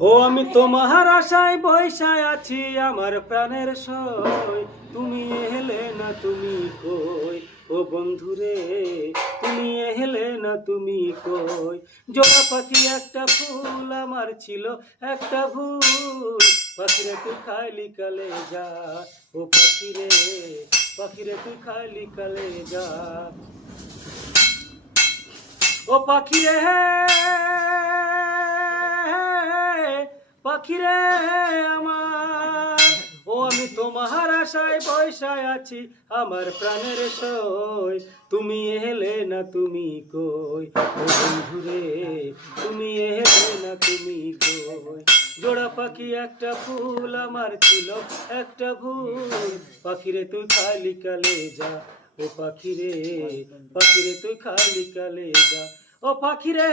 ও আমি তোমার আশায় বৈশায় আছি আমার প্রাণের সই, তুমি এলে না তুমি কই। ও বন্ধুরে তুমি এলে না তুমি কই। জোড়া পাখি একটা ফুল আমার ছিল একটা ভুল, পাখিরে তুই খাইলি কালে যা। ও পাখিরে পাখিরে তুই খাইলি কালে যা। ও পাখিরে পাখিরে আমার, ও আমি তোমার আশায় বৈশায় আছি আমার প্রাণের সই, তুমি এলে না তুমি কই। ও বন্ধুরে তুমি এলে না তুমি কই। জোড়া পাখি একটা ফুল আমার ছিল একটা ভুল, পাখিরে তুই খালি কালে যা। ও পাখিরে পাখিরে তুই খালি কালে যা। ও পাখিরে